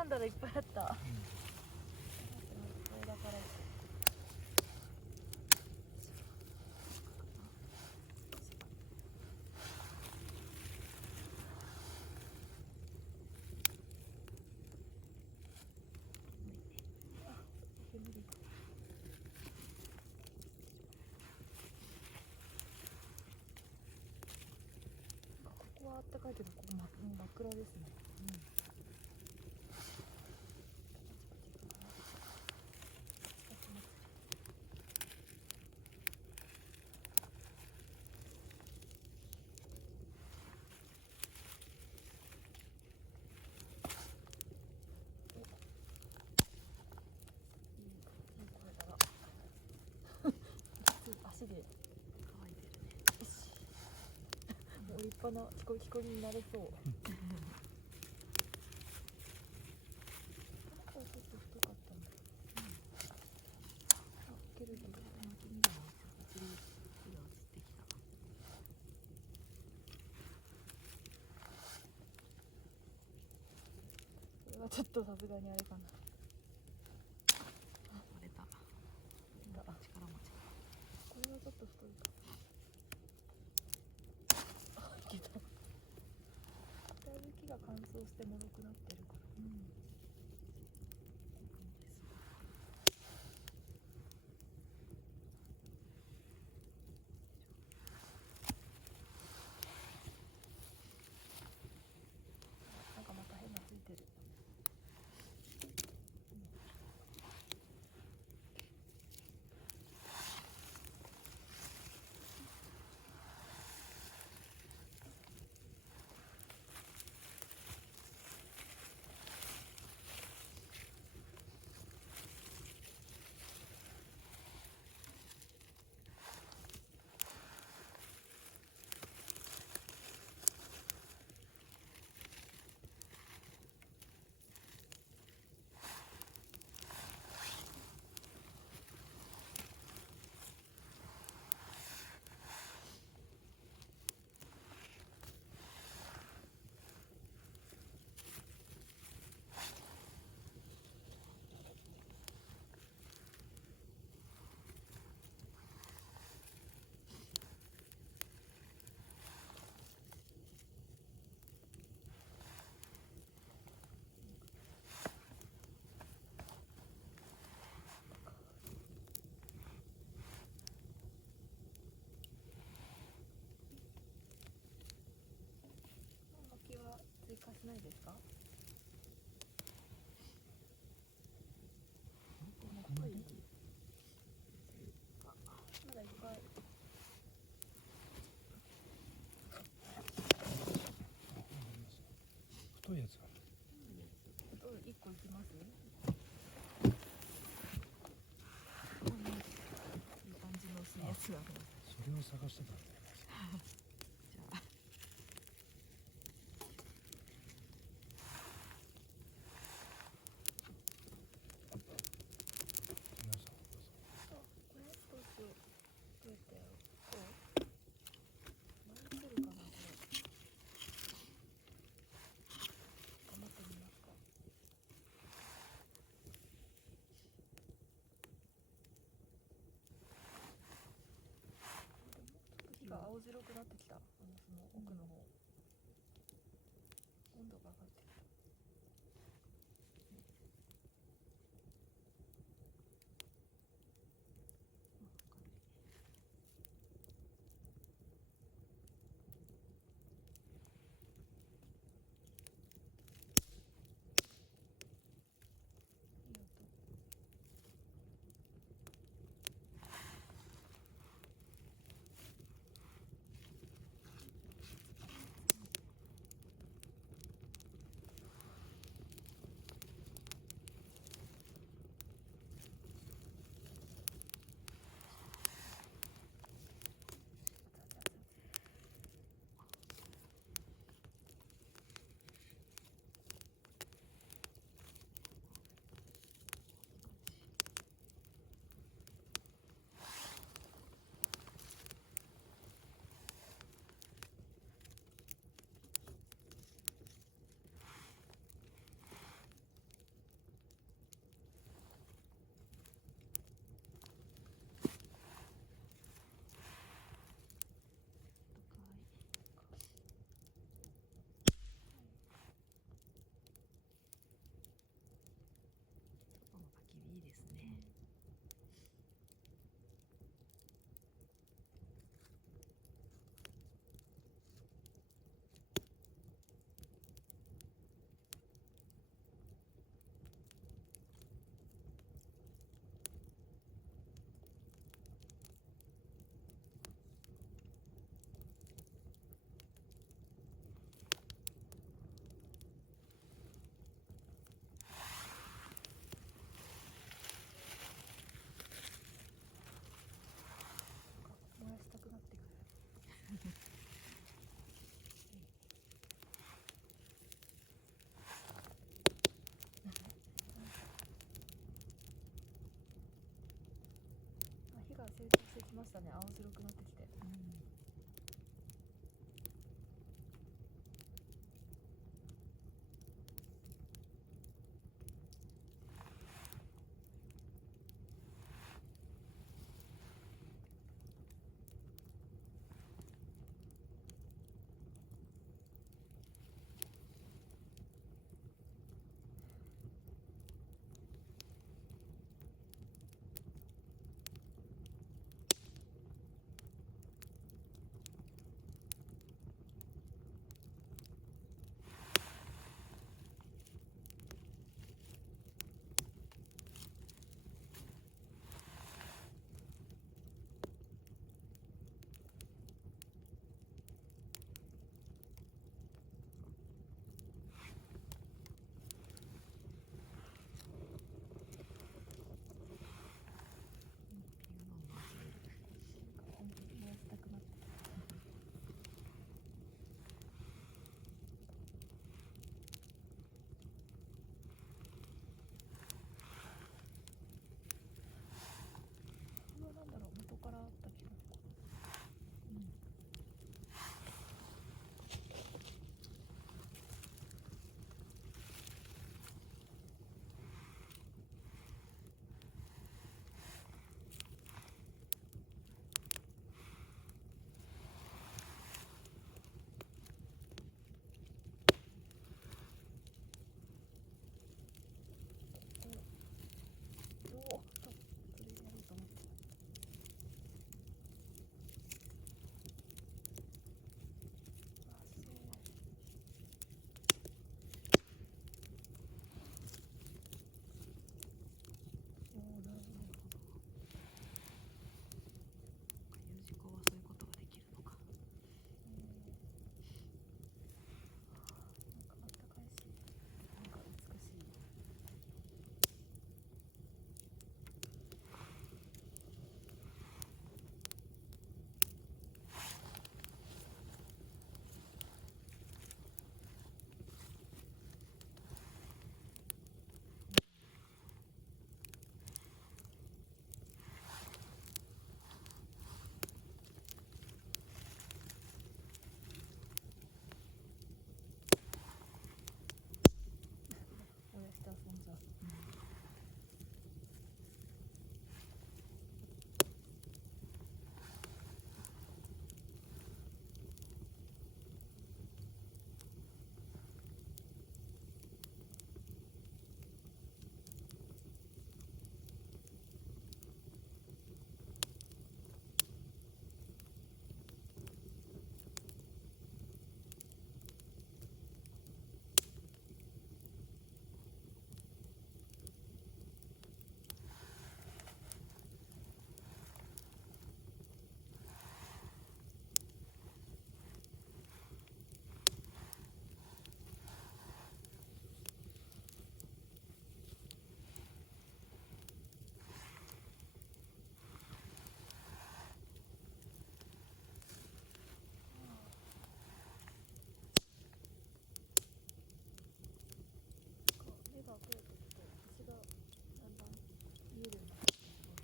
掴んだらいっぱいあった。そうだから。ここはあったかいけど、ここ真っ暗ですね。足で乾いてるね。もう立派な木こりになれそう。ちょっと太かったんだ。あ、いけるけど。木が落ちてきた。これはちょっとさすがにあれかな。割れた。力持ち。これはちょっと太いか。あ、いけた。だいぶ木が乾燥して脆くなってるから。なんかまた変なついてる。薪は追加しないですか？まだいっぱい。太いやつが。1個いきます？いい感じの薄いやつがあります。それを探してたんだよね。じゃあ。皆さん。これどうしよう。どうやってやろう。こう。回せるかなこれ。頑張ってみますか。火が青白くなってきた。その奥の方。温度が上がってきた。来ましたね。青白くなってきて。燃やしたくなってきた。これはなんだろう、元からあった気がする。おお、それやろうと思ってた。あ、そう。おお、なるほど。U字工はそういうことができるのか。なんかあったかいし、なんか美しい。燃やして遊んじゃう。目が増えてきて、星がだんだん見えるようになってきました。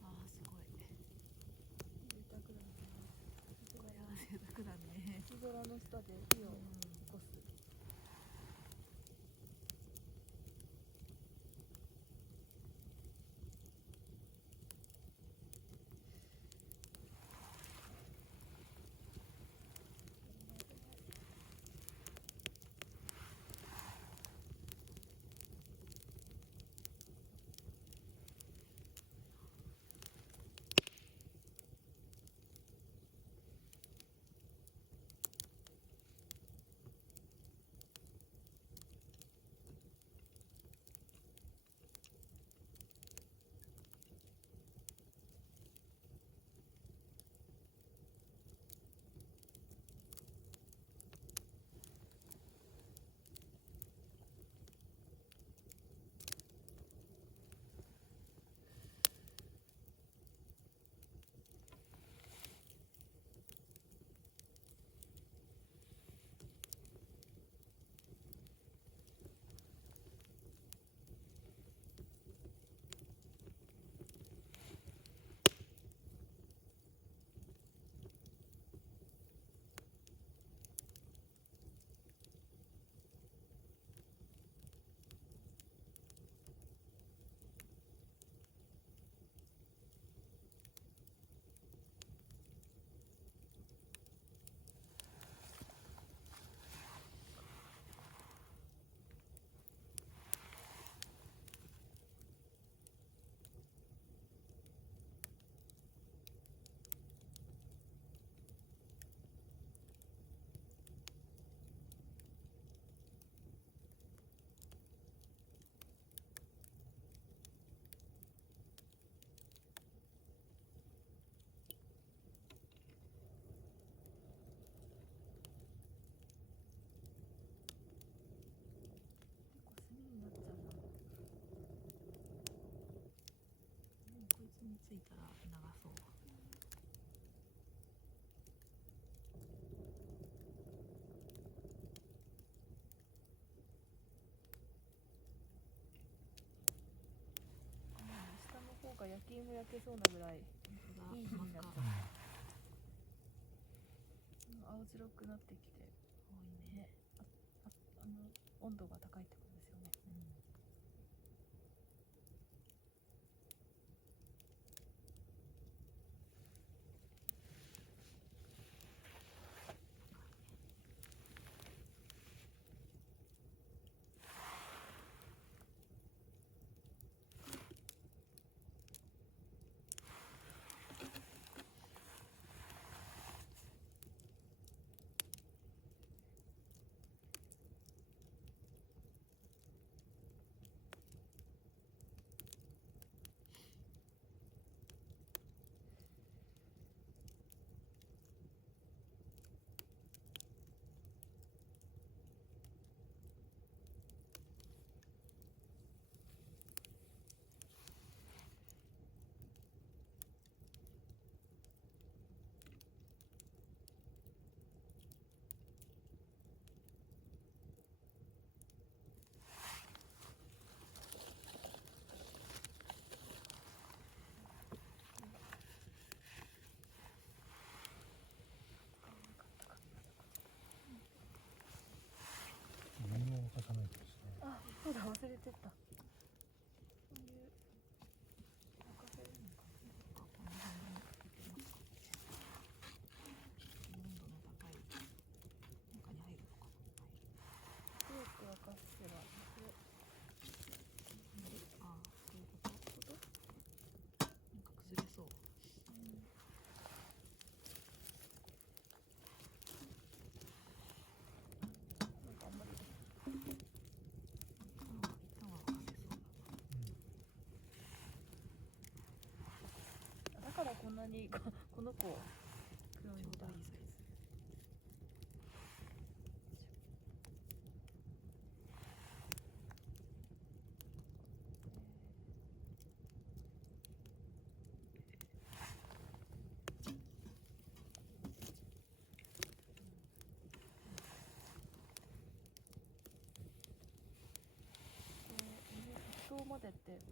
ああ、すごい。贅沢だな。これは贅沢だね。星空の下で火を起こす。着いたら流そう。下の方が焼き芋焼けそうなぐらい本当だ。いい日になっちゃった。青白くなってきて、多いね。温度が高いってことですよね。耳を動かさないとですね。あ、そうだ、忘れてた。こういう浮かせるのかこの辺に出てますか。温度の高い中に入るのかな。な。強く沸かせば、ああ、そういうこと。なんか崩れそう。なんかあんまり一旦は沸かせそうだな。だからこんなにこの子黒いんだ。ちょうどいいサイズ。沸騰までって結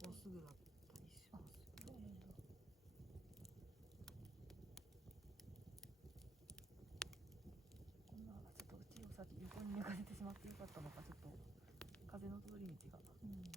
構すぐだったりしますよそうなんね。だ。こんなちょっとうちをさ横に寝かせてしまってよかったのか、ちょっと風の通り道が。うん。